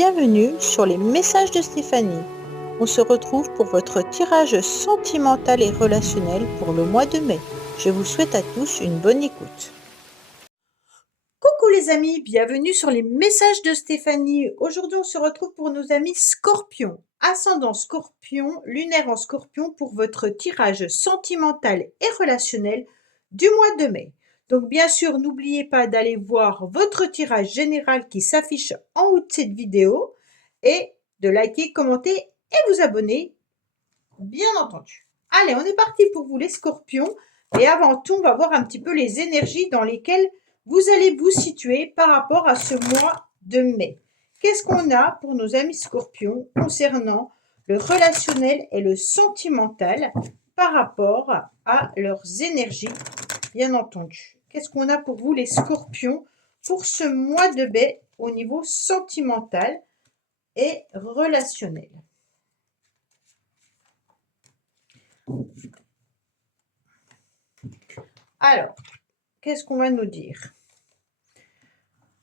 Bienvenue sur les messages de Stéphanie. On se retrouve pour votre tirage sentimental et relationnel pour le mois de mai. Je vous souhaite à tous une bonne écoute. Coucou les amis, bienvenue sur les messages de Stéphanie. Aujourd'hui on se retrouve pour nos amis Scorpion. Ascendant Scorpion, lunaire en Scorpion pour votre tirage sentimental et relationnel du mois de mai. Donc bien sûr, n'oubliez pas d'aller voir votre tirage général qui s'affiche en haut de cette vidéo et de liker, commenter et vous abonner, bien entendu. Allez, on est parti pour vous les Scorpions. Et avant tout, on va voir un petit peu les énergies dans lesquelles vous allez vous situer par rapport à ce mois de mai. Qu'est-ce qu'on a pour nos amis Scorpions concernant le relationnel et le sentimental par rapport à leurs énergies, bien entendu. Qu'est-ce qu'on a pour vous les Scorpions pour ce mois de mai au niveau sentimental et relationnel? Alors, qu'est-ce qu'on va nous dire?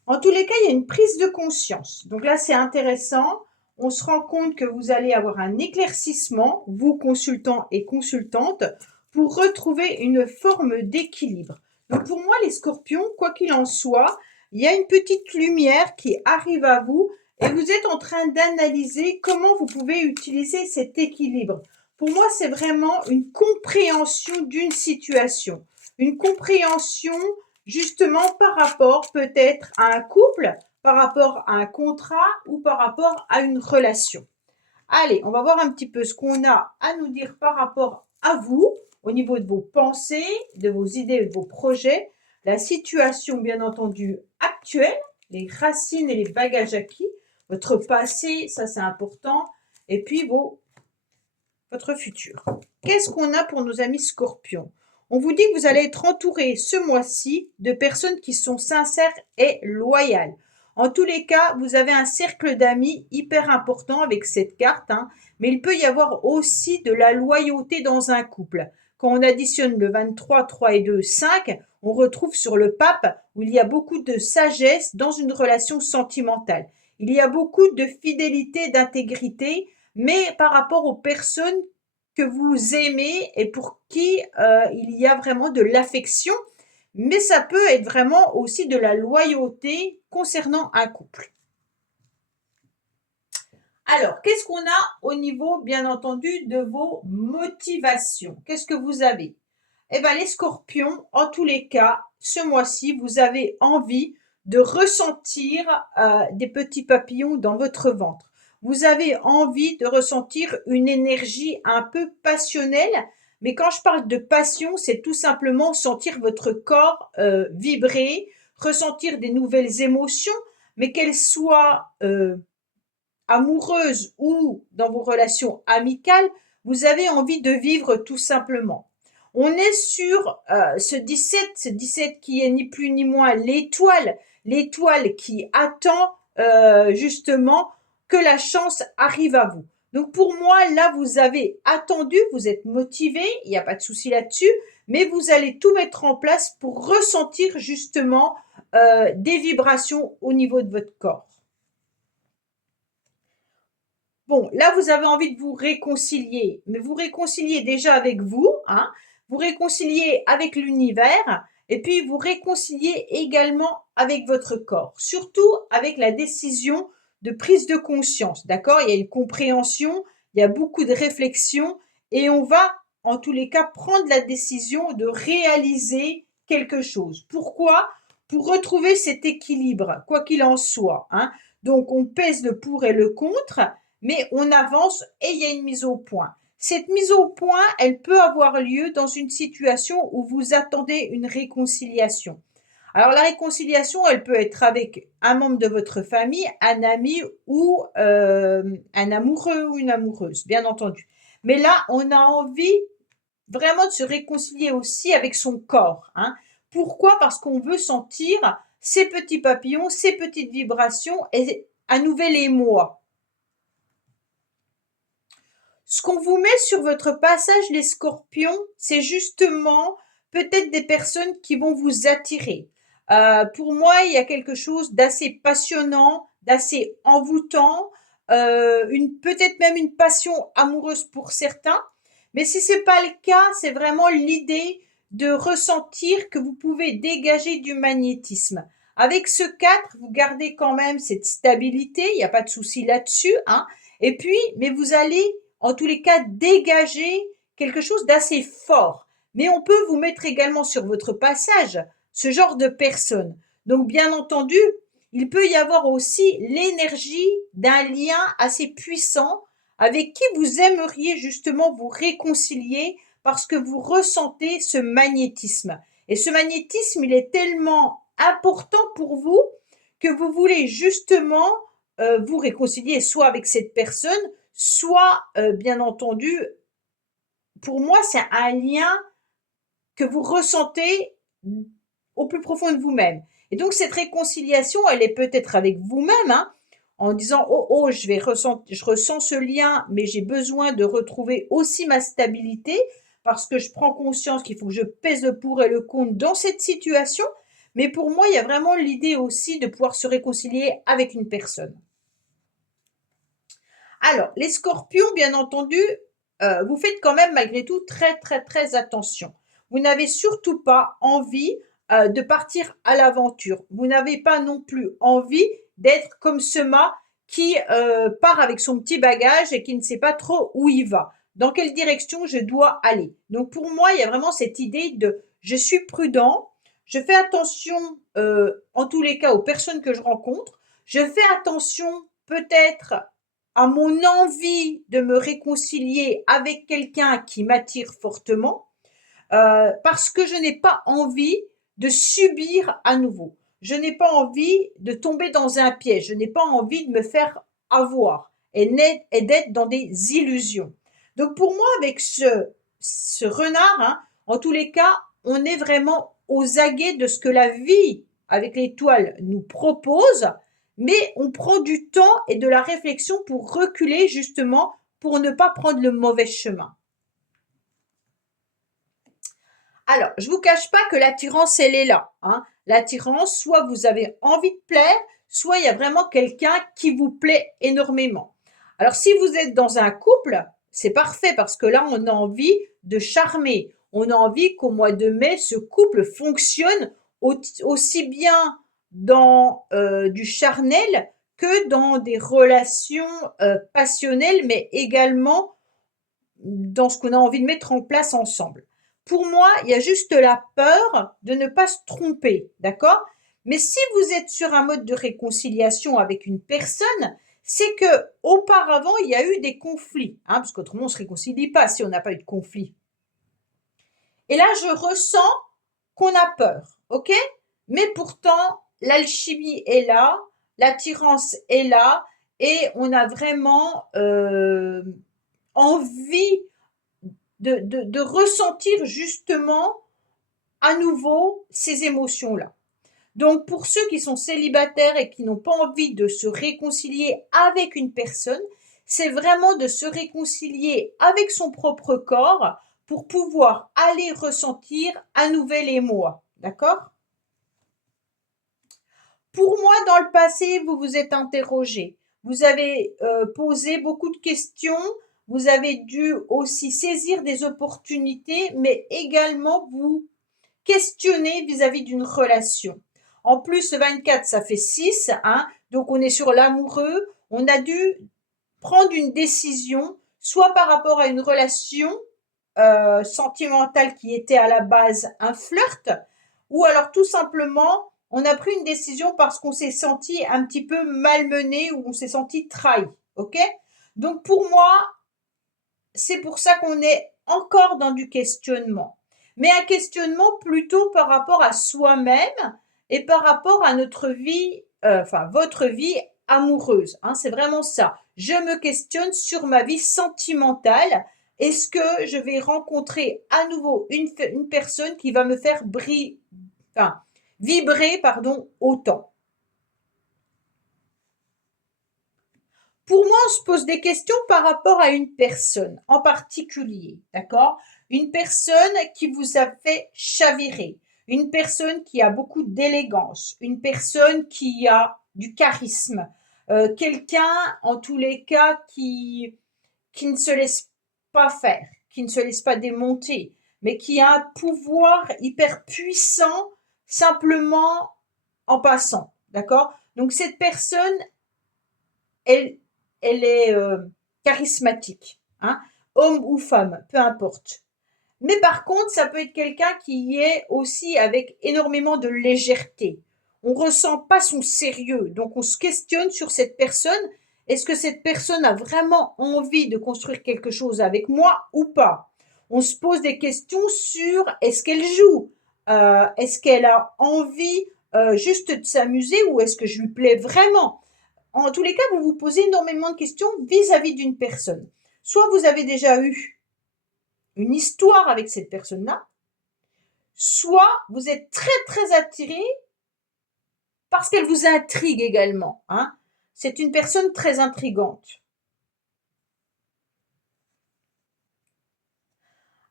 En tous les cas, il y a une prise de conscience. Donc là, c'est intéressant. On se rend compte que vous allez avoir un éclaircissement, vous consultants et consultantes, pour retrouver une forme d'équilibre. Donc pour moi, les Scorpions, quoi qu'il en soit, il y a une petite lumière qui arrive à vous et vous êtes en train d'analyser comment vous pouvez utiliser cet équilibre. Pour moi, c'est vraiment une compréhension d'une situation, une compréhension justement par rapport peut-être à un couple, par rapport à un contrat ou par rapport à une relation. Allez, on va voir un petit peu ce qu'on a à nous dire par rapport à vous, au niveau de vos pensées, de vos idées, de vos projets, la situation bien entendu actuelle, les racines et les bagages acquis, votre passé, ça c'est important, et puis votre futur. Qu'est-ce qu'on a pour nos amis Scorpions? On vous dit que vous allez être entouré ce mois-ci de personnes qui sont sincères et loyales. En tous les cas, vous avez un cercle d'amis hyper important avec cette carte, mais il peut y avoir aussi de la loyauté dans un couple. Quand on additionne le 23, 3 et 2, 5, on retrouve sur le pape où il y a beaucoup de sagesse dans une relation sentimentale. Il y a beaucoup de fidélité, d'intégrité, mais par rapport aux personnes que vous aimez et pour qui il y a vraiment de l'affection, mais ça peut être vraiment aussi de la loyauté concernant un couple. Alors, qu'est-ce qu'on a au niveau, bien entendu, de vos motivations? Qu'est-ce que vous avez? Eh bien, les Scorpions, en tous les cas, ce mois-ci, vous avez envie de ressentir des petits papillons dans votre ventre. Vous avez envie de ressentir une énergie un peu passionnelle, mais quand je parle de passion, c'est tout simplement sentir votre corps vibrer, ressentir des nouvelles émotions, mais qu'elles soient amoureuses ou dans vos relations amicales, vous avez envie de vivre tout simplement. On est sur ce 17 qui est ni plus ni moins l'étoile qui attend justement que la chance arrive à vous. Donc pour moi, là, vous avez attendu, vous êtes motivé, il n'y a pas de souci là-dessus, mais vous allez tout mettre en place pour ressentir justement des vibrations au niveau de votre corps. Bon, là, vous avez envie de vous réconcilier, mais vous réconciliez déjà avec vous, vous réconciliez avec l'univers, et puis vous réconciliez également avec votre corps, surtout avec la décision de prise de conscience, d'accord? Il y a une compréhension, il y a beaucoup de réflexion, et on va, en tous les cas, prendre la décision de réaliser quelque chose. Pourquoi? Pour retrouver cet équilibre, quoi qu'il en soit, Donc, on pèse le pour et le contre, mais on avance et il y a une mise au point. Cette mise au point, elle peut avoir lieu dans une situation où vous attendez une réconciliation. Alors la réconciliation, elle peut être avec un membre de votre famille, un ami ou un amoureux ou une amoureuse, bien entendu. Mais là, on a envie vraiment de se réconcilier aussi avec son corps. Pourquoi? Parce qu'on veut sentir ces petits papillons, ces petites vibrations et un nouvel émoi. Ce qu'on vous met sur votre passage, les Scorpions, c'est justement peut-être des personnes qui vont vous attirer. Pour moi, il y a quelque chose d'assez passionnant, d'assez envoûtant, peut-être même une passion amoureuse pour certains. Mais si c'est pas le cas, c'est vraiment l'idée de ressentir que vous pouvez dégager du magnétisme. Avec ce 4, vous gardez quand même cette stabilité, il n'y a pas de souci là-dessus, hein. Et puis, mais vous allez, en tous les cas, dégager quelque chose d'assez fort. Mais on peut vous mettre également sur votre passage ce genre de personne. Donc, bien entendu, il peut y avoir aussi l'énergie d'un lien assez puissant avec qui vous aimeriez justement vous réconcilier parce que vous ressentez ce magnétisme. Et ce magnétisme, il est tellement important pour vous que vous voulez justement vous réconcilier soit avec cette personne, soit, bien entendu, pour moi, c'est un lien que vous ressentez au plus profond de vous-même. Et donc, cette réconciliation, elle est peut-être avec vous-même, hein, en disant, oh, oh, je ressens ce lien, mais j'ai besoin de retrouver aussi ma stabilité parce que je prends conscience qu'il faut que je pèse le pour et le contre dans cette situation. Mais pour moi, il y a vraiment l'idée aussi de pouvoir se réconcilier avec une personne. Alors, les scorpions, bien entendu, vous faites quand même malgré tout très, très, très attention. Vous n'avez surtout pas envie de partir à l'aventure. Vous n'avez pas non plus envie d'être comme ce mât qui part avec son petit bagage et qui ne sait pas trop où il va. Dans quelle direction je dois aller. Donc pour moi, il y a vraiment cette idée de je suis prudent, je fais attention en tous les cas aux personnes que je rencontre, je fais attention peut-être à mon envie de me réconcilier avec quelqu'un qui m'attire fortement, parce que je n'ai pas envie de subir à nouveau. Je n'ai pas envie de tomber dans un piège. Je n'ai pas envie de me faire avoir et d'être dans des illusions. Donc pour moi, avec ce renard, hein, en tous les cas, on est vraiment aux aguets de ce que la vie avec l'étoile nous propose, mais on prend du temps et de la réflexion pour reculer justement pour ne pas prendre le mauvais chemin. Alors, je vous cache pas que l'attirance, elle est là, hein. L'attirance, soit vous avez envie de plaire, soit il y a vraiment quelqu'un qui vous plaît énormément. Alors, si vous êtes dans un couple, c'est parfait parce que là, on a envie de charmer. On a envie qu'au mois de mai, ce couple fonctionne aussi bien dans du charnel que dans des relations passionnelles, mais également dans ce qu'on a envie de mettre en place ensemble. Pour moi, il y a juste la peur de ne pas se tromper, d'accord? Mais si vous êtes sur un mode de réconciliation avec une personne, c'est que auparavant il y a eu des conflits, hein, parce qu'autrement on se réconcilie pas si on n'a pas eu de conflit. Et là, je ressens qu'on a peur, ok? Mais pourtant, l'alchimie est là, l'attirance est là, et on a vraiment envie de ressentir justement à nouveau ces émotions-là. Donc pour ceux qui sont célibataires et qui n'ont pas envie de se réconcilier avec une personne, c'est vraiment de se réconcilier avec son propre corps pour pouvoir aller ressentir un nouvel émoi. D'accord? Pour moi, dans le passé, vous vous êtes interrogé. Vous avez posé beaucoup de questions. Vous avez dû aussi saisir des opportunités, mais également vous questionner vis-à-vis d'une relation. En plus, 24, ça fait 6, hein, donc on est sur l'amoureux. On a dû prendre une décision, soit par rapport à une relation sentimentale qui était à la base un flirt, ou alors tout simplement, on a pris une décision parce qu'on s'est senti un petit peu malmené ou on s'est senti trahi. Ok? Donc pour moi, c'est pour ça qu'on est encore dans du questionnement. Mais un questionnement plutôt par rapport à soi-même et par rapport à notre vie, enfin votre vie amoureuse. Hein, c'est vraiment ça. Je me questionne sur ma vie sentimentale. Est-ce que je vais rencontrer à nouveau une personne qui va me faire vibrer pardon, autant? Pour moi, on se pose des questions par rapport à une personne en particulier, d'accord? Une personne qui vous a fait chavirer, une personne qui a beaucoup d'élégance, une personne qui a du charisme, quelqu'un, en tous les cas, qui ne se laisse pas faire, qui ne se laisse pas démonter, mais qui a un pouvoir hyper puissant simplement en passant, d'accord? Donc cette personne, elle, elle est charismatique, hein, homme ou femme, peu importe. Mais par contre, ça peut être quelqu'un qui est aussi avec énormément de légèreté. On ressent pas son sérieux, donc on se questionne sur cette personne. Est-ce que cette personne a vraiment envie de construire quelque chose avec moi ou pas? On se pose des questions sur est-ce qu'elle joue? Est-ce qu'elle a envie juste de s'amuser ou est-ce que je lui plais vraiment? En tous les cas, vous vous posez énormément de questions vis-à-vis d'une personne. Soit vous avez déjà eu une histoire avec cette personne-là, soit vous êtes très très attiré parce qu'elle vous intrigue également, hein. C'est une personne très intrigante.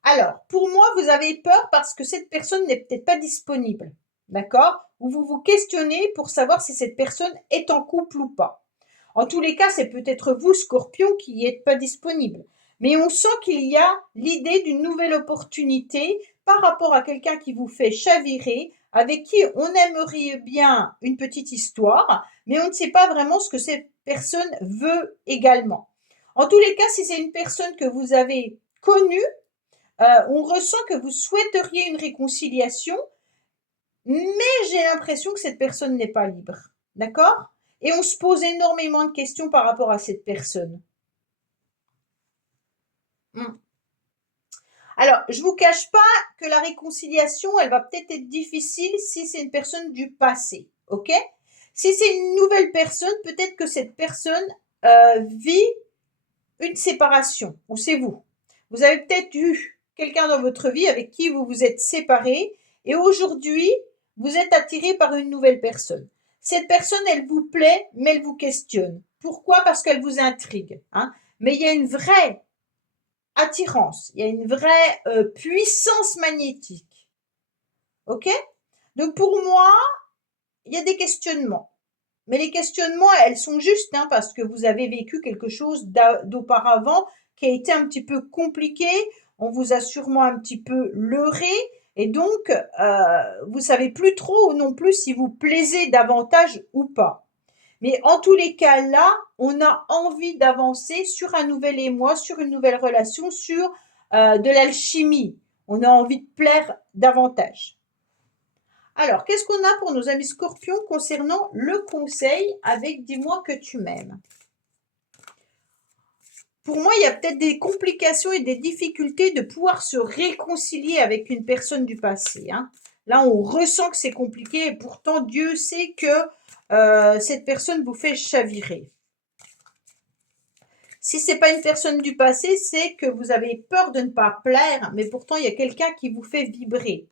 Alors, pour moi, vous avez peur parce que cette personne n'est peut-être pas disponible, d'accord? Ou vous vous questionnez pour savoir si cette personne est en couple ou pas. En tous les cas, c'est peut-être vous, Scorpion, qui n'êtes pas disponible. Mais on sent qu'il y a l'idée d'une nouvelle opportunité par rapport à quelqu'un qui vous fait chavirer, avec qui on aimerait bien une petite histoire, mais on ne sait pas vraiment ce que cette personne veut également. En tous les cas, si c'est une personne que vous avez connue, on ressent que vous souhaiteriez une réconciliation, mais j'ai l'impression que cette personne n'est pas libre. D'accord? Et on se pose énormément de questions par rapport à cette personne. Hmm. Alors, je vous cache pas que la réconciliation, elle va peut-être être difficile si c'est une personne du passé. OK? Si c'est une nouvelle personne, peut-être que cette personne vit une séparation, ou c'est vous. Vous avez peut-être eu quelqu'un dans votre vie avec qui vous vous êtes séparés et aujourd'hui, vous êtes attiré par une nouvelle personne. Cette personne, elle vous plaît, mais elle vous questionne. Pourquoi? Parce qu'elle vous intrigue, hein. Mais il y a une vraie attirance, il y a une vraie puissance magnétique. OK? Donc pour moi, il y a des questionnements. Mais les questionnements, elles sont justes, hein, parce que vous avez vécu quelque chose d'auparavant qui a été un petit peu compliqué. On vous a sûrement un petit peu leurré. Et donc, vous savez plus trop non plus si vous plaisez davantage ou pas. Mais en tous les cas, là, on a envie d'avancer sur un nouvel émoi, sur une nouvelle relation, sur de l'alchimie. On a envie de plaire davantage. Alors, qu'est-ce qu'on a pour nos amis scorpions concernant le conseil avec dis-moi que tu m'aimes? Pour moi, il y a peut-être des complications et des difficultés de pouvoir se réconcilier avec une personne du passé, hein. Là, on ressent que c'est compliqué et pourtant, Dieu sait que cette personne vous fait chavirer. Si ce n'est pas une personne du passé, c'est que vous avez peur de ne pas plaire, mais pourtant, il y a quelqu'un qui vous fait vibrer.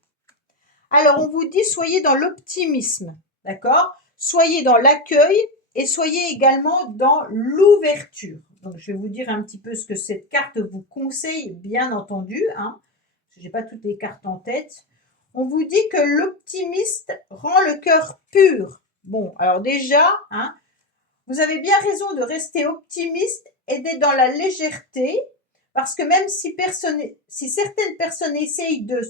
Alors, on vous dit, soyez dans l'optimisme, d'accord? Soyez dans l'accueil et soyez également dans l'ouverture. Donc, je vais vous dire un petit peu ce que cette carte vous conseille, bien entendu, hein. Je n'ai pas toutes les cartes en tête. On vous dit que l'optimiste rend le cœur pur. Bon, alors déjà, hein, vous avez bien raison de rester optimiste et d'être dans la légèreté, parce que même si certaines personnes essayent de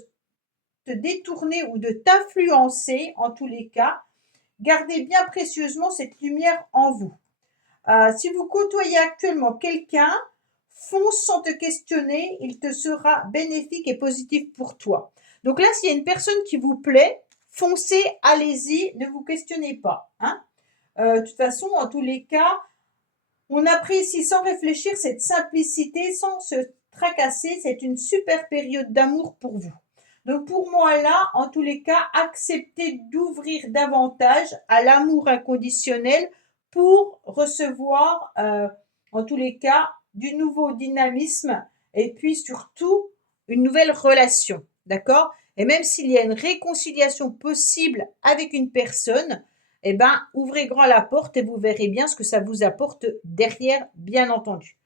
te détourner ou de t'influencer, en tous les cas, gardez bien précieusement cette lumière en vous. Si vous côtoyez actuellement quelqu'un, fonce sans te questionner, il te sera bénéfique et positif pour toi. Donc là, s'il y a une personne qui vous plaît, foncez, allez-y, ne vous questionnez pas, hein. De toute façon, en tous les cas, on apprécie sans réfléchir cette simplicité, sans se tracasser. C'est une super période d'amour pour vous. Donc pour moi là, en tous les cas, acceptez d'ouvrir davantage à l'amour inconditionnel pour recevoir, en tous les cas, du nouveau dynamisme et puis surtout une nouvelle relation. D'accord? Et même s'il y a une réconciliation possible avec une personne, eh ben, ouvrez grand la porte et vous verrez bien ce que ça vous apporte derrière, bien entendu.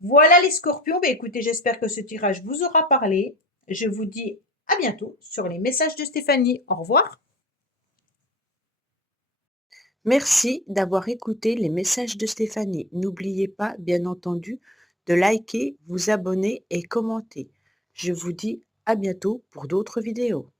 Voilà les scorpions. Ben, écoutez, j'espère que ce tirage vous aura parlé. Je vous dis à bientôt sur les messages de Stéphanie. Au revoir. Merci d'avoir écouté les messages de Stéphanie. N'oubliez pas, bien entendu, de liker, vous abonner et commenter. Je vous dis à bientôt pour d'autres vidéos.